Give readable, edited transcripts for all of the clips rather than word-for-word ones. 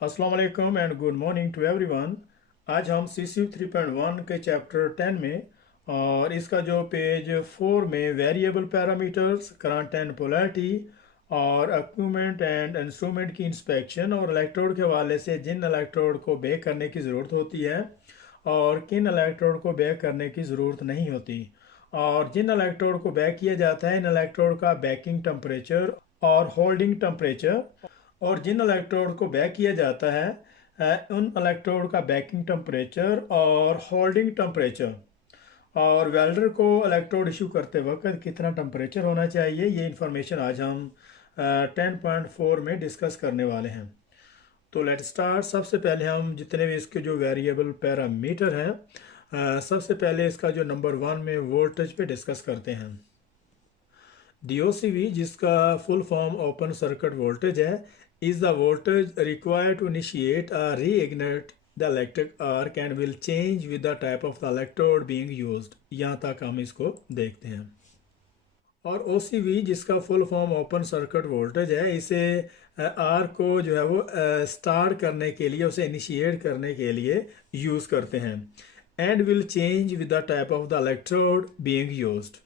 अस्सलाम वालेकुम and good morning to everyone. आज हम CCU 3.1 के चैप्टर 10 में और इसका जो पेज 4 में variable parameters, current and polarity और इक्विपमेंट एंड इंस्ट्रूमेंट की इंस्पेक्शन और इलेक्ट्रोड के हवाले से जिन इलेक्ट्रोड को बेक करने की ज़रूरत होती है और किन इलेक्ट्रोड को बेक करने की ज़रूरत नहीं होती, और जिन इलेक्ट्रोड को बेक किया जाता है इन इलेक्ट्रोड का बेकिंग टेम्परेचर और होल्डिंग टेम्परेचर, और जिन इलेक्ट्रोड को बेक किया जाता है उन इलेक्ट्रोड का बेकिंग टेम्परेचर और होल्डिंग टेम्परेचर, और वेल्डर को इलेक्ट्रोड इशू करते वक्त कितना टेम्परेचर होना चाहिए, ये इंफॉर्मेशन आज हम 10.4 में डिस्कस करने वाले हैं। तो लेट स्टार्ट। सबसे पहले हम जितने भी इसके जो वेरिएबल पैरामीटर हैं, सबसे पहले इसका जो नंबर 1 में वोल्टेज पे डिस्कस करते हैं। DOCV, जिसका full form open circuit voltage है, is the voltage required to initiate or reignite the electric arc and will change with the type of the electrode being used। यहाँ तक हम इसको देखते हैं। और OCV, जिसका full form open circuit voltage है, इसे आर्क को जो है वो स्टार्ट करने के लिए, उसे इनिशिएट करने के लिए यूज़ करते हैं। And will change with the type of the electrode being used.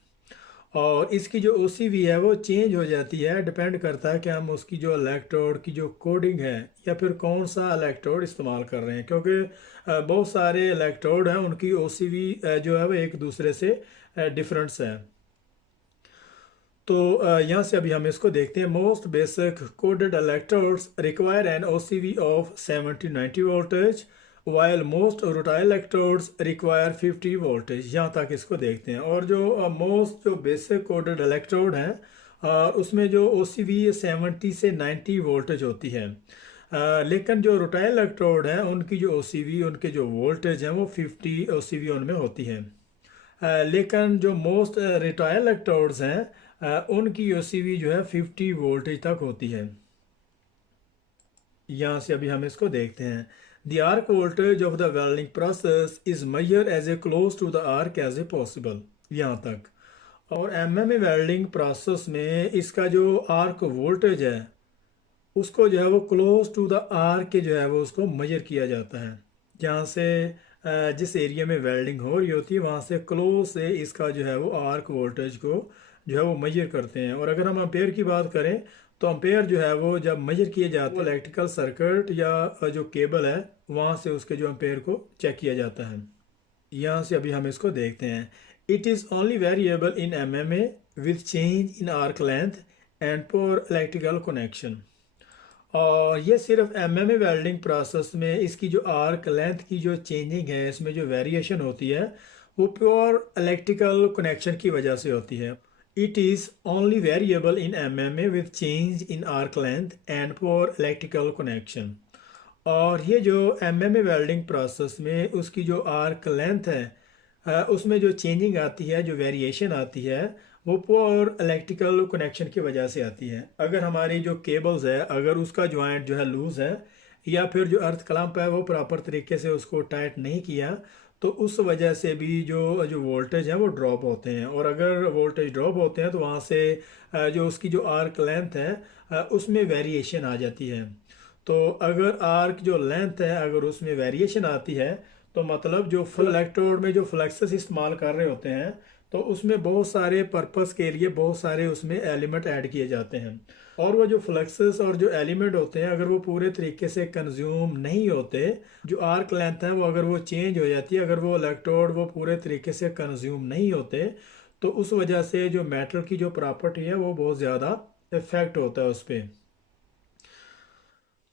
और इसकी जो OCV है वो चेंज हो जाती है, डिपेंड करता है कि हम उसकी जो इलेक्ट्रोड की जो कोडिंग है या फिर कौन सा इलेक्ट्रोड इस्तेमाल कर रहे हैं, क्योंकि बहुत सारे इलेक्ट्रोड हैं उनकी OCV जो है वो एक दूसरे से डिफरेंस है। तो यहाँ से अभी हम इसको देखते हैं। Most basic coded electrodes require an OCV of 70-90 voltage while most रोटाइल electrodes require 50 voltage. यहाँ तक इसको देखते हैं। और जो मोस्ट जो बेसिक कोडेड इलेक्ट्रोड हैं उसमें जो OCV 70 से 90 वोल्टेज होती है, लेकिन जो रोटाइल इलेक्ट्रोड हैं उनकी जो OCV, उनके जो वोल्टेज हैं वो 50 OCV उनमें होती है। लेकिन जो मोस्ट रिटाइल इलेक्ट्रोड्स हैं उनकी OCV जो है 50 वोल्टेज तक होती है। यहाँ से अभी हम इसको देखते हैं। The arc voltage of the welding process is measured as close to the arc as possible। यहाँ तक। और MMA वेल्डिंग प्रोसेस में इसका जो आर्क वोल्टेज है उसको जो है वो क्लोज टू द आर्क के जो है वो उसको मेजर किया जाता है। जहाँ से जिस एरिया में वेल्डिंग हो रही होती है वहाँ से क्लोज से इसका जो है वो आर्क वोल्टेज को जो है वो मेजर करते हैं। और अगर हम अम्पेयर की बात करें तो अम्पेयर जो है वो जब मेजर किए जाते हैं इलेक्ट्रिकल सर्किट या जो केबल है वहाँ से उसके जो अम्पेयर को चेक किया जाता है। यहाँ से अभी हम इसको देखते हैं। It is only variable in MMA with change in arc length and poor electrical connection. और ये सिर्फ MMA वेल्डिंग प्रोसेस में इसकी जो आर्क लेंथ की जो चेंजिंग है, इसमें जो वेरिएशन होती है वो प्योर इलेक्ट्रिकल कनेक्शन की वजह से होती है। It is only variable in MMA with change in arc length and for electrical connection. और ये जो MMA वेल्डिंग प्रोसेस में उसकी जो आर्क लेंथ है उसमें जो चेंजिंग आती है, जो वेरिएशन आती है, वो प्योर इलेक्ट्रिकल कनेक्शन की वजह से आती है। अगर हमारी जो केबल्स है, अगर उसका जॉइंट जो है लूज़ है या फिर जो अर्थ क्लैंप है वो प्रॉपर तरीके से उसको टाइट नहीं किया तो उस वजह से भी जो जो वोल्टेज है वो ड्रॉप होते हैं। और अगर वोल्टेज ड्रॉप होते हैं तो वहाँ से जो उसकी जो आर्क लेंथ है उसमें वेरिएशन आ जाती है। तो अगर आर्क जो लेंथ है अगर उसमें वेरिएशन आती है तो मतलब जो फुल इलेक्ट्रोड में जो फ्लक्सेस इस्तेमाल कर रहे होते हैं तो उसमें बहुत सारे पर्पस के लिए बहुत सारे उसमें एलिमेंट ऐड किए जाते हैं। और वो जो फ्लक्सेस और जो एलिमेंट होते हैं अगर वो पूरे तरीके से कंज्यूम नहीं होते, जो आर्क लेंथ है वो अगर वो चेंज हो जाती है, अगर वो इलेक्ट्रोड वो पूरे तरीके से कंज्यूम नहीं होते तो उस वजह से जो मेटल की जो प्रॉपर्टी है वो बहुत ज़्यादा इफेक्ट होता है उस पर।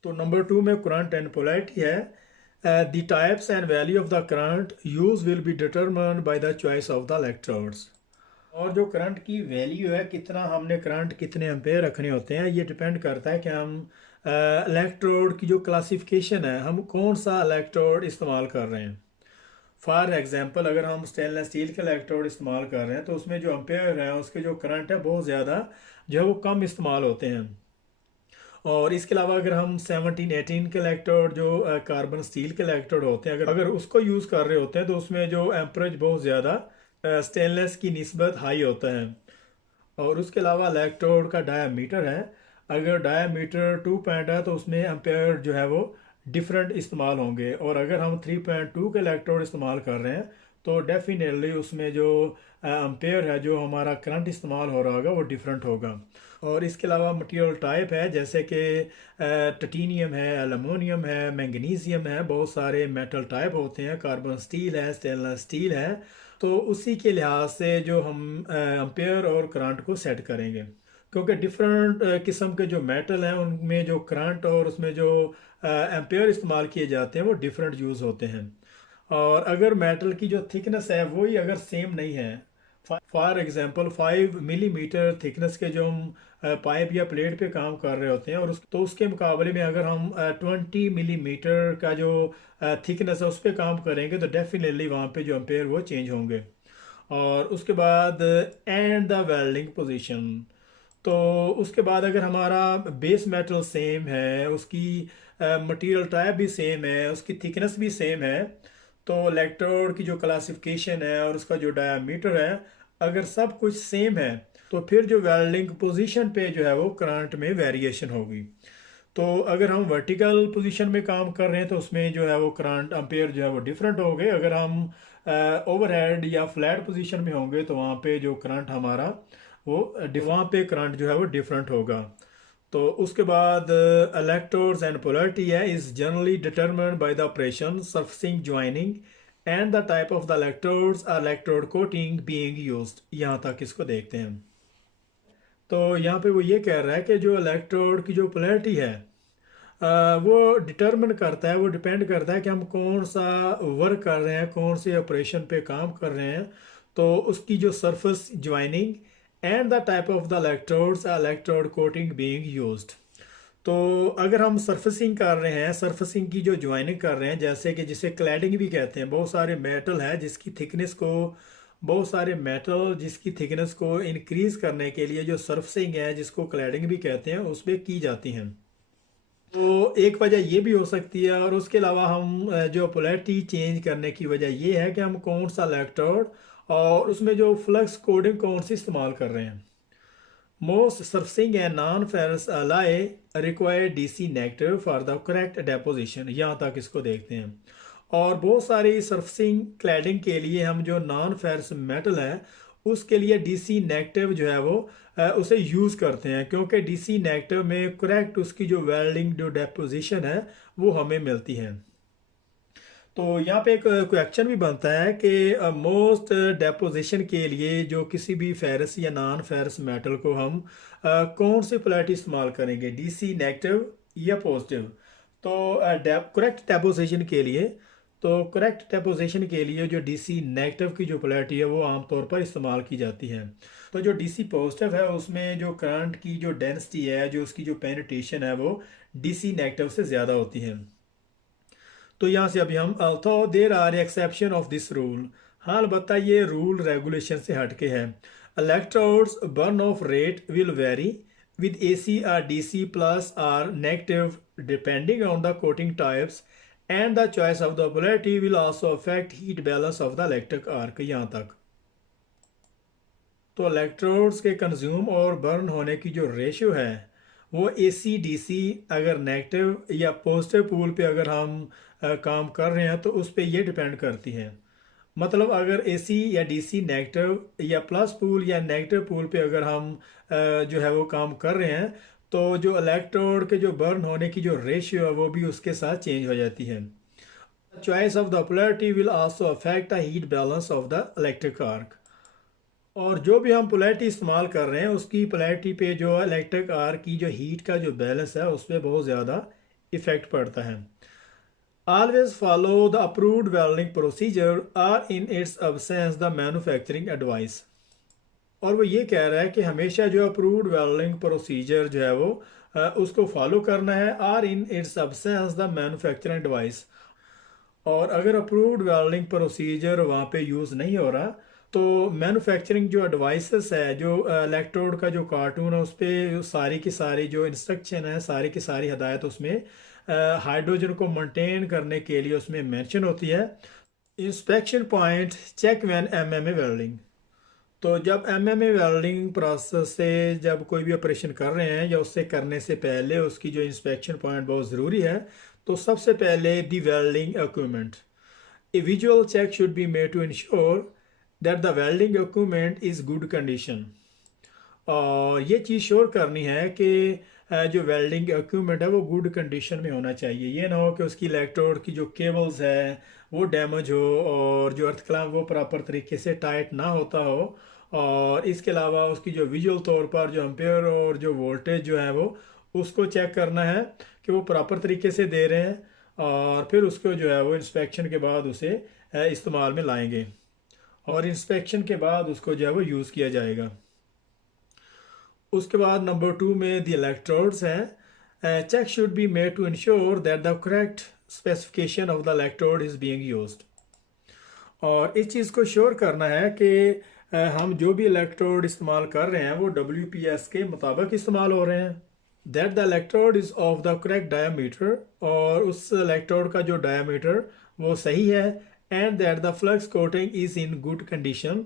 तो नंबर 2 में करंट एंड पोलैरिटी है। The types and value of the current used will be determined by the choice of the electrodes। और जो करंट की वैल्यू है, कितना हमने करंट कितने एम्पेयर रखने होते हैं, ये डिपेंड करता है कि हम इलेक्ट्रोड की जो क्लासिफिकेशन है, हम कौन सा इलेक्ट्रोड इस्तेमाल कर रहे हैं। फॉर एग्जांपल अगर हम स्टेनलेस स्टील के इलेक्ट्रोड इस्तेमाल कर रहे हैं तो उसमें जो एम्पेयर है उसके जो करंट है बहुत ज़्यादा जो है वो कम इस्तेमाल होते हैं। और इसके अलावा अगर हम 17-18 के इलेक्ट्रोड जो कार्बन स्टील के इलेक्ट्रोड होते हैं अगर उसको यूज़ कर रहे होते हैं तो उसमें जो एम्परेज बहुत ज़्यादा स्टेनलेस की निस्बत हाई होता है। और उसके अलावा इलेक्ट्रोड का डायामीटर है, अगर डायामीटर 2 पॉइंट है तो उसमें एम्पेयर जो है वो डिफरेंट इस्तेमाल होंगे। और अगर हम 3.2 के इलेक्ट्रोड इस्तेमाल कर रहे हैं तो डेफिनेटली उसमें जो एम्पेयर है, जो हमारा करंट इस्तेमाल हो रहा होगा, वो डिफरेंट होगा। और इसके अलावा मटेरियल टाइप है, जैसे कि टिटेनियम है, एलुमिनियम है, मैंगनीशियम है, बहुत सारे मेटल टाइप होते हैं, कार्बन स्टील है, स्टेनलेस स्टील है। तो उसी के लिहाज से जो हम एम्पेयर और करंट को सेट करेंगे, क्योंकि डिफरेंट किस्म के जो मेटल हैं उनमें जो करंट और उसमें जो एम्पेयर इस्तेमाल किए जाते हैं वो डिफरेंट यूज़ होते हैं। और अगर मेटल की जो थिकनेस है वही अगर सेम नहीं है, फॉर एग्जांपल 5 मिलीमीटर थिकनेस के जो हम पाइप या प्लेट पे काम कर रहे होते हैं, और तो उसके मुकाबले में अगर हम 20 मिलीमीटर का जो थिकनेस है उस पर काम करेंगे तो डेफिनेटली वहाँ पे जो एम्पेयर वो चेंज होंगे। और उसके बाद एंड द वेल्डिंग पोजीशन। तो उसके बाद अगर हमारा बेस मेटल सेम है, उसकी मटेरियल टाइप भी सेम है, उसकी थिकनेस भी सेम है, तो इलेक्ट्रोड की जो क्लासिफिकेशन है और उसका जो डायामीटर है, अगर सब कुछ सेम है तो फिर जो वेल्डिंग पोजीशन पे जो है वो करंट में वेरिएशन होगी। तो अगर हम वर्टिकल पोजीशन में काम कर रहे हैं तो उसमें जो है वो करंट एम्पेयर जो है वो डिफरेंट होंगे। अगर हम ओवरहेड या फ्लैट पोजीशन में होंगे तो वहाँ पे जो करंट हमारा वो वहाँ पे करंट जो है वो डिफरेंट होगा। तो उसके बाद इलेक्ट्रोड्स एंड पोलैरिटी है is generally determined by the operation surfacing joining and the type of the electrodes electrode coating being used. यहाँ तक इसको देखते हैं। तो यहाँ पे वो ये कह रहा है कि जो इलेक्ट्रोड की जो पोलैरिटी है वो डिटरमिन करता है, वो डिपेंड करता है कि हम कौन सा वर्क कर रहे हैं, कौन से ऑपरेशन पे काम कर रहे हैं। तो उसकी जो surface joining and the type of the electrodes electrode coating being used. तो अगर हम सरफेसिंग कर रहे हैं, सरफेसिंग की जो ज्वाइनिंग कर रहे हैं, जैसे कि जिसे क्लैडिंग भी कहते हैं, बहुत सारे मेटल जिसकी थिकनेस को इंक्रीज करने के लिए जो सरफेसिंग है, जिसको क्लैडिंग भी कहते हैं, उस पर की जाती हैं। तो एक वजह ये भी हो सकती है। और उसके अलावा हम जो पोलैरिटी चेंज करने की वजह ये है कि हम कौन सा इलेक्ट्रोड और उसमें जो फ्लक्स कोडिंग कौन सी इस्तेमाल कर रहे हैं। Most surfacing and non ferrous alloy require DC negative for the correct deposition. यहाँ तक इसको देखते हैं। और बहुत सारी सर्फिंग क्लैडिंग के लिए हम जो नॉन फेरस मेटल है उसके लिए डीसी नेगेटिव जो है वो उसे यूज़ करते हैं, क्योंकि डीसी नेगेटिव में करेक्ट उसकी जो वेल्डिंग जो डेपोजिशन है वो हमें मिलती है। तो यहाँ पे एक क्वेश्चन भी बनता है कि मोस्ट डेपोजिशन के लिए जो किसी भी फेरस या नॉन फेरस मेटल को हम कौन सी पोलैरिटी इस्तेमाल करेंगे, डीसी नेगेटिव या पॉजिटिव। तो करेक्ट डेपोजिशन के लिए जो डीसी नेगेटिव की जो पोलैरिटी है वो आमतौर पर इस्तेमाल की जाती है। तो जो डीसी पॉजिटिव है उसमें जो करंट की जो डेंसिटी है, जो उसकी जो पेनिट्रेशन है, वो डीसी नेगेटिव से ज़्यादा होती है। तो यहाँ से अभी हम although there are exception of this rule, हाँ अलबत्ता ये रूल रेगुलेशन से हटके है। Electrodes burn off rate will vary with AC or DC plus or negative depending on the coating types and the choice of the polarity will also affect heat balance of the electric arc। यहाँ तक तो electrodes के consume और burn होने की जो ratio है वो AC DC अगर नेगेटिव या पॉजिटिव पोल पे अगर हम काम कर रहे हैं तो उस पर ये डिपेंड करती है। मतलब अगर AC या DC नेगेटिव या प्लस पोल या नेगेटिव पोल पे अगर हम जो है वो काम कर रहे हैं तो जो इलेक्ट्रोड के जो बर्न होने की जो रेशियो है वो भी उसके साथ चेंज हो जाती है। Choice of the polarity will also affect the heat balance of the electric arc. और जो भी हम पोलैरिटी इस्तेमाल कर रहे हैं उसकी पोलैरिटी पे जो इलेक्ट्रिक आर्क की जो हीट का जो बैलेंस है उस पर बहुत ज़्यादा इफ़ेक्ट पड़ता है। Always follow the approved welding procedure or in its absence the manufacturing advice। और वो ये कह रहा है कि हमेशा जो अप्रूव्ड वेल्डिंग प्रोसीजर जो है वो उसको फॉलो करना है, और in its absence the manufacturing advice. और अगर अप्रूव्ड वेल्डिंग प्रोसीजर वहाँ पे यूज़ नहीं हो रहा तो मैन्युफैक्चरिंग जो एडवाइसेस है, जो इलेक्ट्रोड का जो कार्टून है उस पर सारी की सारी जो इंस्ट्रक्शन है, सारी की सारी हदायत उसमें हाइड्रोजन को मेंटेन करने के लिए उसमें मेंशन होती है। Inspection point check when MMA welding. तो जब एमएमए वेल्डिंग प्रोसेस से जब कोई भी ऑपरेशन कर रहे हैं या उससे करने से पहले उसकी जो इंस्पेक्शन पॉइंट बहुत ज़रूरी है। तो सबसे पहले the welding equipment, a visual check should be made to ensure that the welding equipment is good condition. और ये चीज़ श्योर करनी है कि जो वेल्डिंग इक्विपमेंट है वो गुड कंडीशन में होना चाहिए। ये ना हो कि उसकी इलेक्ट्रोड की जो केबल्स है वो डैमेज हो और जो अर्थ क्लैंप वो प्रॉपर तरीके से टाइट ना होता हो। और इसके अलावा उसकी जो विजुअल तौर पर जो एम्पेयर और जो वोल्टेज जो है वो उसको चेक करना है कि वो प्रॉपर तरीके से दे रहे हैं। और फिर उसको जो है वो इंस्पेक्शन के बाद उसे इस्तेमाल में लाएंगे और इंस्पेक्शन के बाद उसको जो है वो यूज़ किया जाएगा। उसके बाद नंबर 2 में द इलेक्ट्रोड्स हैं। Check should be made to ensure that the correct specification of the electrode is being used. और इस चीज़ को श्योर करना है कि हम जो भी इलेक्ट्रोड इस्तेमाल कर रहे हैं वो WPS के मुताबिक इस्तेमाल हो रहे हैं। That the electrode is of the correct diameter, और उस इलेक्ट्रोड का जो डायामीटर वो सही है। And that the flux coating is in good condition,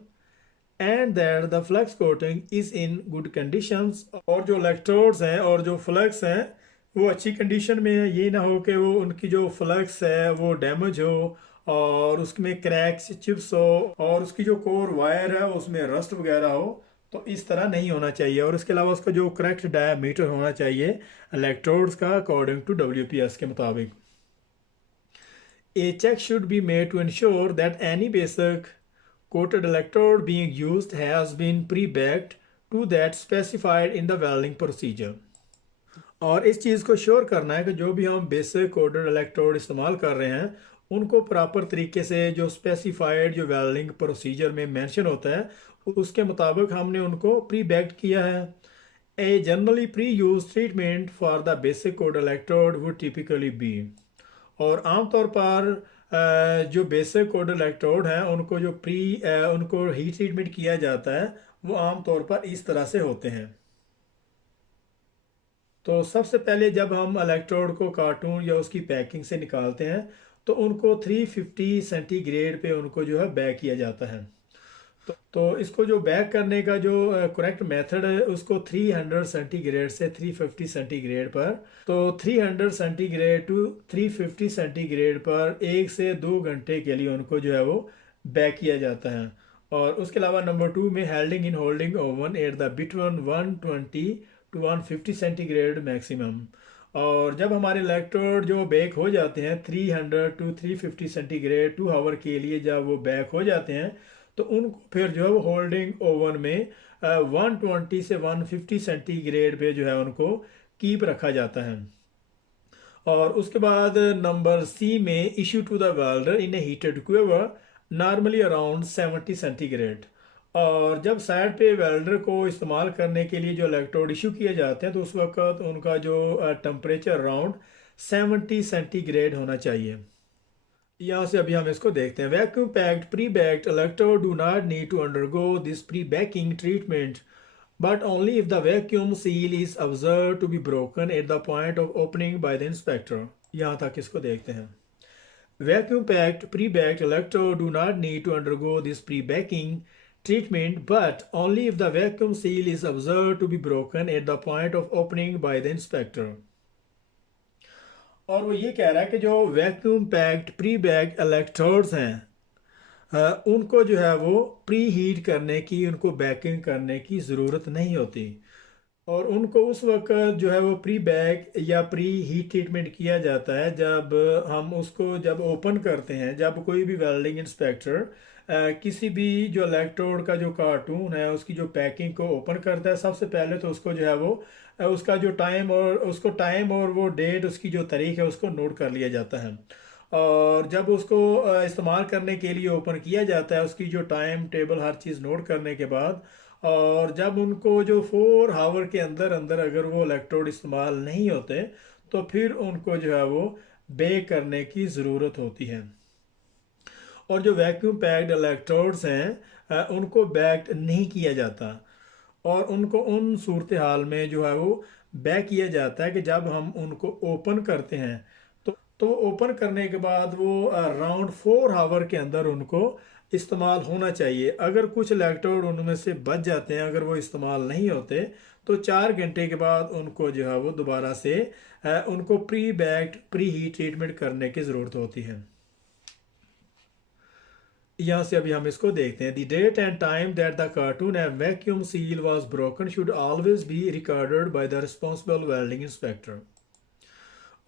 and that the flux coating is in good conditions. और जो इलेक्ट्रोड्स हैं और जो फ्लक्स हैं वो अच्छी कंडीशन में है। ये ना हो कि वो उनकी जो फ्लक्स है वो डैमेज हो और उसमें क्रैक्स चिप्स हो और उसकी जो कोर वायर है उसमें रस्ट वगैरह हो। तो इस तरह नहीं होना चाहिए। और इसके अलावा उसका जो करेक्ट डायमीटर होना चाहिए इलेक्ट्रोड्स का अकॉर्डिंग टू WPS के मुताबिक। A check should be made to ensure that any basic coated electrode being used has been pre-baked to that specified in the welding procedure। और इस चीज़ को श्योर करना है कि जो भी हम बेसिक कोटेड इलेक्ट्रोड इस्तेमाल कर रहे हैं उनको प्रॉपर तरीके से जो स्पेसिफाइड जो वेल्डिंग प्रोसीजर में मेंशन होता है उसके मुताबिक हमने उनको प्री बेक्ड किया है। A generally pre use treatment for the basic coated electrode would typically be. और आमतौर पर जो बेसिक कोटेड इलेक्ट्रोड हैं उनको जो उनको हीट ट्रीटमेंट किया जाता है वो आमतौर पर इस तरह से होते हैं। तो सबसे पहले जब हम इलेक्ट्रोड को कार्टून या उसकी पैकिंग से निकालते हैं तो उनको 350 सेंटीग्रेड पे उनको जो है बेक किया जाता है। तो इसको जो बेक करने का जो करेक्ट मेथड है उसको 300 सेंटीग्रेड से 350 सेंटीग्रेड पर, तो 300 सेंटीग्रेड टू 350 सेंटीग्रेड पर 1 से 2 घंटे के लिए उनको जो है वो बेक किया जाता है। और उसके अलावा नंबर 2 में holding in holding oven at the between 120 to 150 centigrade maximum. और जब हमारे इलेक्ट्रोड जो बेक हो जाते हैं 300 टू 350 सेंटीग्रेड 2 आवर के लिए जब वो बेक हो जाते हैं तो उनको फिर जो है वो होल्डिंग ओवन में 120 से 150 सेंटीग्रेड पे जो है उनको कीप रखा जाता है। और उसके बाद नंबर C में issue to the welder in a heated quiver normally around 70 centigrade. और जब साइड पे वेल्डर को इस्तेमाल करने के लिए जो इलेक्ट्रोड इशू किए जाते हैं तो उस वक्त उनका जो टेम्परेचर अराउंड 70 सेंटीग्रेड होना चाहिए। यहाँ से अभी हम इसको देखते हैं। Vacuum packed pre baked electrode do not need to undergo this pre baking treatment but only if the vacuum seal is observe to be broken at the point of opening by the inspector. यहाँ तक इसको देखते हैं। Vacuum packed pre baked electrode do not need to undergo this pre baking treatment but only if the vacuum seal is observed to be broken at the point of opening by the inspector। और वो ये कह रहा है कि जो vacuum packed pre backed electrodes हैं उनको जो है वो प्री हीट करने की उनको बैकिंग करने की ज़रूरत नहीं होती। और उनको उस वक्त जो है वो प्री बैक या प्री हीट ट्रीटमेंट किया जाता है जब हम उसको जब ओपन करते हैं। जब कोई भी वेल्डिंग इंस्पेक्टर किसी भी जो इलेक्ट्रोड का जो कार्टून है उसकी जो पैकिंग को ओपन करता है सबसे पहले तो उसको जो है वो उसका जो टाइम और वो डेट उसकी जो तारीख है उसको नोट कर लिया जाता है। और जब उसको इस्तेमाल करने के लिए ओपन किया जाता है उसकी जो टाइम टेबल हर चीज़ नोट करने के बाद और जब उनको जो 4 आवर के अंदर अंदर अगर वो इलेक्ट्रोड इस्तेमाल नहीं होते तो फिर उनको जो है वो बेक करने की ज़रूरत होती है। और जो वैक्यूम पैक्ड इलेक्ट्रोड्स हैं उनको बैक्ड नहीं किया जाता और उनको उन सूरत हाल में जो है वो बैक किया जाता है कि जब हम उनको ओपन करते हैं तो ओपन करने के बाद वो अराउंड 4 आवर के अंदर उनको इस्तेमाल होना चाहिए। अगर कुछ इलेक्ट्रोड उनमें से बच जाते हैं, अगर वो इस्तेमाल नहीं होते, तो 4 घंटे के बाद उनको जो है वो दोबारा से उनको pre backed pre heat treatment करने की ज़रूरत होती है। यहाँ से अभी हम इसको देखते हैं। The date and time that the carton and vacuum seal was broken should always be recorded by the responsible welding inspector.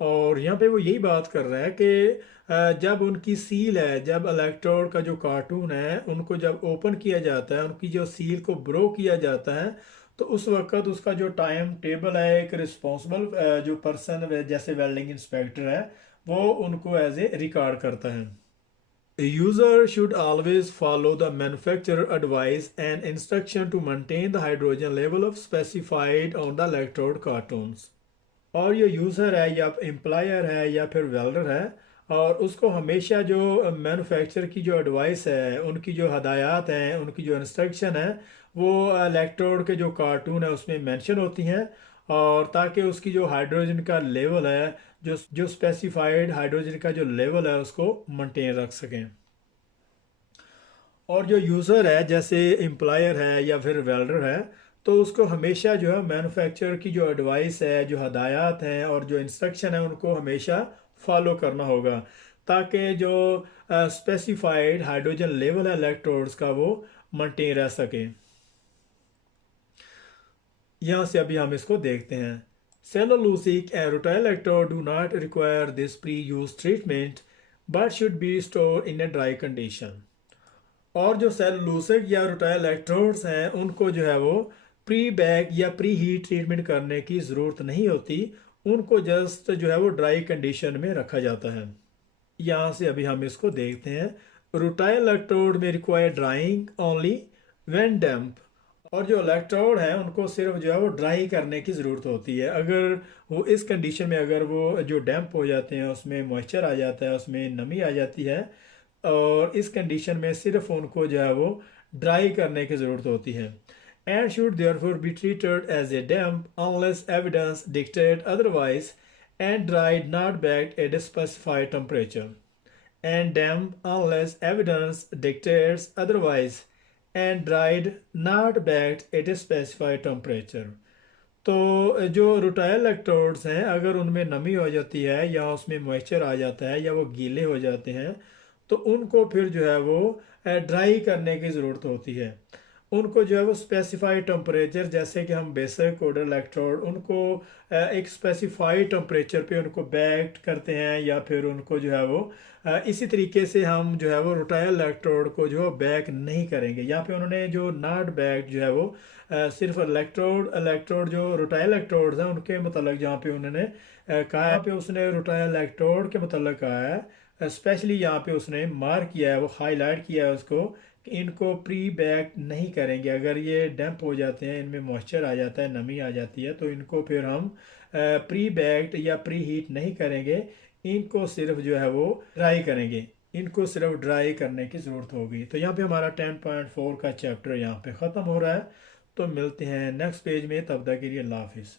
और यहाँ पे वो यही बात कर रहा है कि जब उनकी सील है, जब इलेक्ट्रोड का जो कार्टून है उनको जब ओपन किया जाता है, उनकी जो सील को ब्रो किया जाता है, तो उस वक्त उसका जो टाइम टेबल है, एक रिस्पॉन्सिबल जो पर्सन जैसे वेल्डिंग इंस्पेक्टर है, वो उनको एज ए रिकॉर्ड करता है। A user should always follow the manufacturer advice and instruction to maintain the hydrogen level of specified on the electrode cartoons. और ये यूज़र है या एम्प्लॉयर है या फिर वेल्डर है, और उसको हमेशा जो मैन्युफैक्चर की जो एडवाइस है, उनकी जो हदायत हैं, उनकी जो इंस्ट्रक्शन है, वो इलेक्ट्रोड के जो कार्टून है उसमें मेंशन होती हैं, और ताकि उसकी जो हाइड्रोजन का लेवल है, जो स्पेसिफाइड हाइड्रोजन का जो लेवल है उसको मेंटेन रख सकें। और जो यूज़र है जैसे एम्प्लॉयर है या फिर वेल्डर है, तो उसको हमेशा जो है मैन्युफैक्चरर की जो एडवाइस है, जो हदायत हैं और जो इंस्ट्रक्शन है, उनको हमेशा फॉलो करना होगा, ताकि जो स्पेसिफाइड हाइड्रोजन लेवल है इलेक्ट्रोड्स का, वो मेंटेन रह सके। यहाँ से अभी हम इसको देखते हैं। Cellulosic and rutile electrode do not require this pre-use treatment but should be stored in a dry condition. और जो सेलुलोसिक या रुटाइल इलेक्ट्रोड्स हैं उनको जो है वो प्री बैक या प्री हीट ट्रीटमेंट करने की ज़रूरत नहीं होती, उनको जस्ट जो है वो ड्राई कंडीशन में रखा जाता है। यहाँ से अभी हम इसको देखते हैं। रुटाइल इलेक्ट्रोड में रिक्वायर ड्राइंग ओनली व्हेन डैम्प। और जो इलेक्ट्रोड हैं उनको सिर्फ जो है वो ड्राई करने की ज़रूरत होती है। अगर वो इस कंडीशन में, अगर वो जो डैम्प हो जाते हैं, उसमें मॉइस्चर आ जाता है, उसमें नमी आ जाती है, और इस कंडीशन में सिर्फ उनको जो है वो ड्राई करने की ज़रूरत होती है। And should therefore be treated as a damp unless evidence dictate otherwise and dried not baked at a specified temperature. And damp unless evidence dictates otherwise and dried not baked at a specified temperature. तो जो rutile electrodes हैं, अगर उनमें नमी हो जाती है या उसमें मॉइस्चर आ जाता है या वो गीले हो जाते हैं, तो उनको फिर जो है वो ड्राई करने की ज़रूरत होती है। उनको जो है वो स्पेसिफाइड टेम्परेचर, जैसे कि हम बेसिक ऑर्डर इलेक्ट्रोड, उनको एक स्पेसिफाइड टेम्परेचर पे उनको बैक करते हैं, या फिर उनको जो है वो इसी तरीके से हम जो है वो रुटाइल इलेक्ट्रोड को जो बैक नहीं करेंगे। यहाँ पे उन्होंने जो नॉट बैक जो है वो सिर्फ इलेक्ट्रोड जो रुटाइल इलेक्ट्रोड्स हैं उनके मतलब जहाँ पे उन्होंने कहा है, पे उसने रुटाइल इलेक्ट्रोड के मतलब कहा है, स्पेशली यहाँ पे उसने मार्क किया है, वो हाईलाइट किया है उसको, कि इनको प्री बैक नहीं करेंगे। अगर ये डैम्प हो जाते हैं, इनमें मॉइस्चर आ जाता है, नमी आ जाती है, तो इनको फिर हम प्री बैक्ड या प्री हीट नहीं करेंगे, इनको सिर्फ जो है वो ड्राई करेंगे। इनको सिर्फ ड्राई करने की ज़रूरत होगी। तो यहाँ पे हमारा 10.4 का चैप्टर यहाँ पे ख़त्म हो रहा है। तो मिलते हैं नेक्स्ट पेज में, तब तक के लिए अल्लाह हाफिज़।